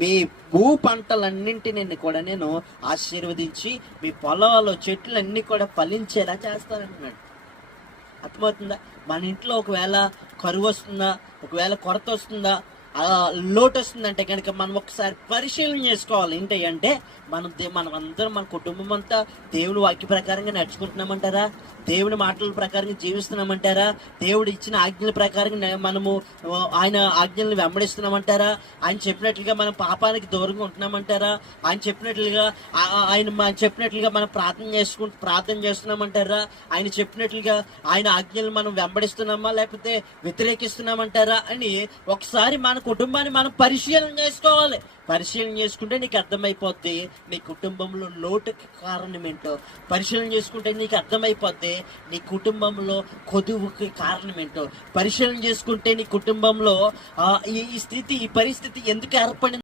మీ భూ పంటలన్నింటినీ కూడా నేను ఆశీర్వదించి మీ పొలాల్లో చెట్లన్నీ కూడా ఫలించేలా చేస్తానంటున్నాడు. అర్థమవుతుందా? మన ఇంట్లో ఒకవేళ కరువు వస్తుందా, ఒకవేళ కొరత వస్తుందా, లోటు వస్తుందంటే కనుక మనం ఒకసారి పరిశీలన చేసుకోవాలి. ఏంటి అంటే మనం అందరం, మన కుటుంబం అంతా దేవుని వాక్య ప్రకారంగా నడుచుకుంటున్నామంటారా? దేవుని మాటల ప్రకారంగా జీవిస్తున్నామంటారా? దేవుడు ఇచ్చిన ఆజ్ఞల ప్రకారంగా మనము ఆయన ఆజ్ఞలను వెంబడిస్తున్నామంటారా? ఆయన చెప్పినట్లుగా మనం పాపానికి దూరంగా ఉంటున్నామంటారా? ఆయన చెప్పినట్లుగా మనం ప్రార్థన చేస్తున్నామంటారా? ఆయన చెప్పినట్లుగా ఆయన ఆజ్ఞలను మనం వెంబడిస్తున్నామా లేకపోతే వ్యతిరేకిస్తున్నామంటారా అని ఒకసారి మన కుటుంబాన్ని మనం పరిశీలన చేసుకోవాలి. పరిశీలన చేసుకుంటే నీకు అర్థమైపోద్ది నీ కుటుంబంలో లోటుకి కారణం ఏంటో. పరిశీలన చేసుకుంటే నీకు అర్థమైపోద్ది నీ కుటుంబంలో కొదువుకి కారణం ఏంటో. పరిశీలన చేసుకుంటే నీ కుటుంబంలో ఈ పరిస్థితి ఎందుకు ఏర్పడింది